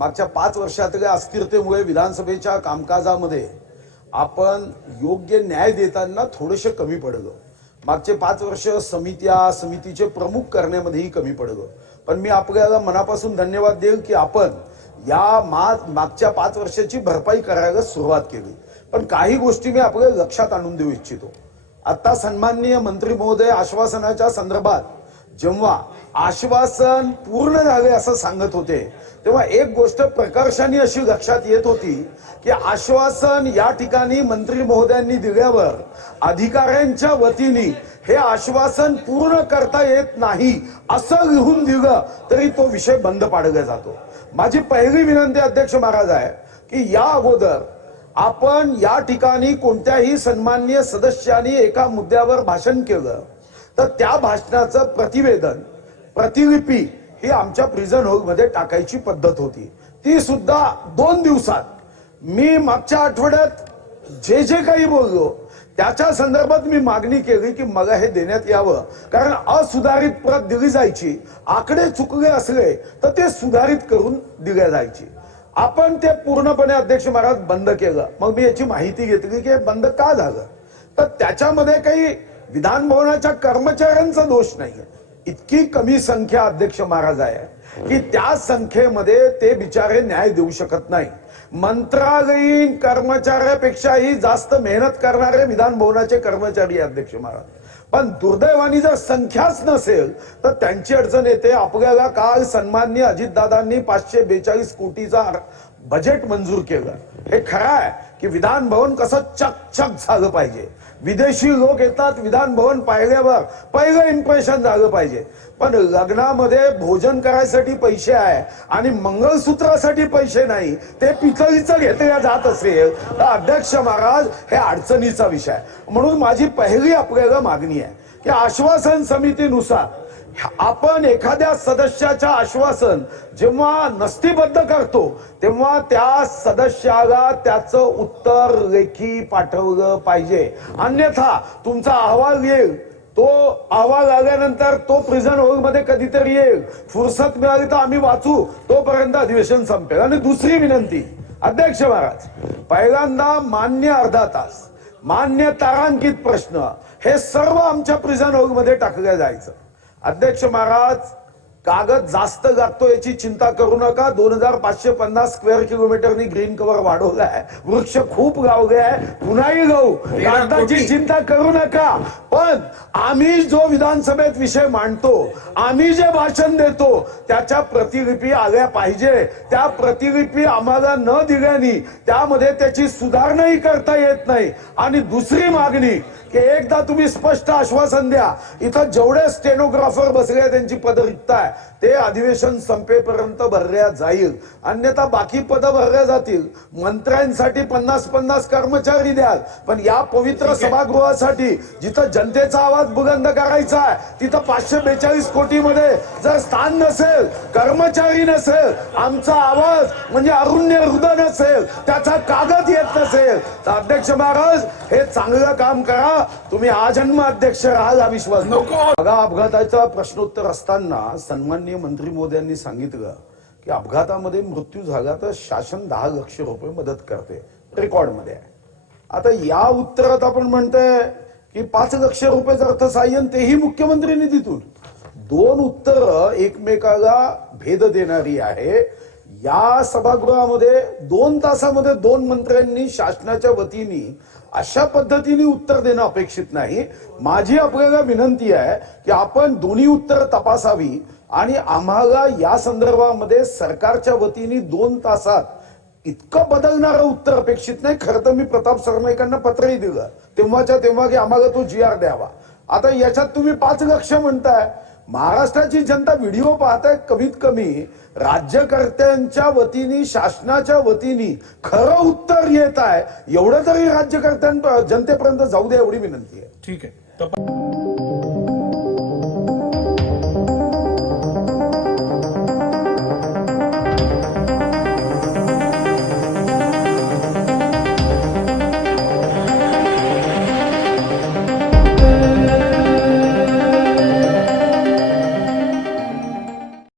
मागच्या पाच वर्षातल्या अस्थिरतेमुळे विधानसभेच्या कामकाजामध्ये आपण योग्य न्याय देताना थोडंसं कमी पडलो. मागचे पाच वर्ष समित्या समितीचे प्रमुख करण्यामध्येही कमी पडलो. पण मी आपल्याला मनापासून धन्यवाद देईल की आपण या मा मागच्या पाच वर्षाची भरपाई करायला सुरुवात केली. पण काही गोष्टी मी आपल्या लक्षात आणून देऊ इच्छितो. आत्ता सन्माननीय मंत्री महोदय आश्वासनाच्या संदर्भात जेव्हा आश्वासन पूर्ण झाले असं सांगत होते. तेव्हा एक गोष्ट प्रकर्षाने अशी लक्षात येत होती की आश्वासन या ठिकाणी मंत्री महोदयांनी दिल्यावर अधिकाऱ्यांच्या वतीने हे आश्वासन पूर्ण करता येत नाही असं लिहून दिलं तरी तो विषय बंद पाडला जातो. माझी पहिली विनंती अध्यक्ष महाराज आहे की या अगोदर आपण या ठिकाणी कोणत्याही सन्माननीय सदस्यांनी एका मुद्द्यावर भाषण केलं तर त्या भाषणाचं प्रतिवेदन प्रतिलिपी ही आमच्या प्रिझनमध्ये टाकायची पद्धत होती. ती सुद्धा दोन दिवसात. मी मागच्या आठवड्यात जे जे काही बोललो त्याच्या संदर्भात मी मागणी केली की मला हे देण्यात यावं. कारण असुधारित प्रत दिली जायची. आकडे चुकले असले तर ते सुधारित करून दिल्या जायची. आपण ते पूर्णपणे अध्यक्ष महाराज बंद केलं. मग मी याची माहिती घेतली की बंद का झालं? तर त्याच्यामध्ये काही विधान भवनाच्या कर्मचाऱ्यांचा दोष नाहीये. इतकी कमी संख्या अध्यक्ष महाराज आहे की त्या संख्येमध्ये ते बिचारे न्याय देऊ शकत नाही. मंत्रालयीन कर्मचाऱ्यापेक्षाही जास्त मेहनत करणारे विधान भवनाचे कर्मचारी अध्यक्ष महाराज. पण दुर्दैवानी जर संख्याच नसेल तर त्यांची अडचण येते. आपल्याला काल सन्माननीय अजितदादांनी पाचशे बेचाळीस कोटीचा बजेट मंजूर केलं. हे खरं आहे की विधान भवन कसं चकचक झालं पाहिजे. विदेशी लोक येतात विधान भवन पाहिल्यावर पहिलं इम्प्रेशन झालं पाहिजे पण लग्नामध्ये भोजन करायसाठी पैसे आहे आणि मंगळसूत्रासाठी पैसे नाही ते पितळीचं घेतल्या जात असेल तर अध्यक्ष महाराज हे अडचणीचा विषय आहे. म्हणून माझी पहिली आपल्याला मागणी आहे की आश्वासन समितीनुसार आपण एखाद्या सदस्याच्या आश्वासन जेव्हा नस्तीबद्ध करतो तेव्हा त्या सदस्याला त्याचं उत्तर लेखी पाठवलं पाहिजे. अन्यथा तुमचा अहवाल येईल. तो अहवाल आल्यानंतर तो प्रिझन हॉलमध्ये कधीतरी येईल. फुरसत मिळाली तर आम्ही वाचू. तोपर्यंत अधिवेशन संपेल. आणि दुसरी विनंती अध्यक्ष महाराज पहिल्यांदा मान्य अर्धा तास मान्य तारांकित प्रश्न हे सर्व आमच्या प्रिझन हॉलमध्ये टाकलं जायचं. अध्यक्ष महाराज कागद जास्त लागतो याची चिंता करू नका. दोन हजार पाचशे पन्नास स्क्वेअर किलोमीटरनी ग्रीन कव्हर वाढवलं आहे वृक्ष खूप गावले आहे. पुन्हाही गाऊ. कागदाची चिंता करू नका. पण आम्ही जो विधानसभेत विषय मांडतो आम्ही जे भाषण देतो त्याच्या प्रतिलिपी आल्या पाहिजे. त्या प्रतिलिपी आम्हाला न दिल्याने त्यामध्ये त्याची सुधारणाही करता येत नाही. आणि दुसरी मागणी की एकदा तुम्ही स्पष्ट आश्वासन द्या. इथं जेवढे स्टेनोग्राफर बसले त्यांची पद रिक्त आहे. ते अधिवेशन संपेपर्यंत भरल्या जाईल. अन्यथा बाकी पद भरल्या जातील. मंत्र्यांसाठी पन्नास पन्नास कर्मचारी द्याल. पण या पवित्र सभागृहासाठी जिथं जनतेचा आवाज बुलंद करायचा आहे तिथं पाचशे बेचाळीस कोटी मध्ये जर स्थान नसेल कर्मचारी नसेल आमचा आवाज म्हणजे अरुण्य हृदय नसेल त्याचा कागद येत नसेल तर अध्यक्ष महाराज हे चांगलं काम करा. तुम्ही आजन्म अध्यक्ष राहाल हा विश्वास. नको. बघा अपघाताचा प्रश्नोत्तर असताना सन्माननीय मंत्री मोदयांनी सांगितलं की अपघातामध्ये मृत्यू झाला तर शासन दहा लक्ष रुपये मदत करते. रेकॉर्डमध्ये आहे. आता या उत्तरात आपण म्हणतोय की पाच लक्ष रुपयाचं अर्थसहाय्य तेही मुख्यमंत्री निधीतून. दोन उत्तर एकमेकाला भेद देणारी आहे. या सभागृहामध्ये दोन तासामध्ये दोन मंत्र्यांनी शासनाच्या वतीने अशा पद्धतीने उत्तर देणं अपेक्षित नाही. माझी आपल्याला विनंती आहे की आपण दोन्ही उत्तर तपासावी. आणि आम्हाला या संदर्भामध्ये सरकारच्या वतीने दोन तासात इतकं बदलणारं उत्तर अपेक्षित नाही. खरं तर मी प्रताप सरनाईकांना पत्रही दिलं. तेव्हाच्या तेव्हा की आम्हाला तो जी आर द्यावा. आता याच्यात तुम्ही पाच लक्ष म्हणताय. महाराष्ट्राची जनता व्हिडिओ पाहताय कमीत कमी. राज्यकर्त्यांच्या वतीने शासनाच्या वतीने खरं उत्तर येत आहे. एवढं तरी राज्यकर्त्यां जनतेपर्यंत जाऊ द्या एवढी विनंती आहे. ठीक आहे.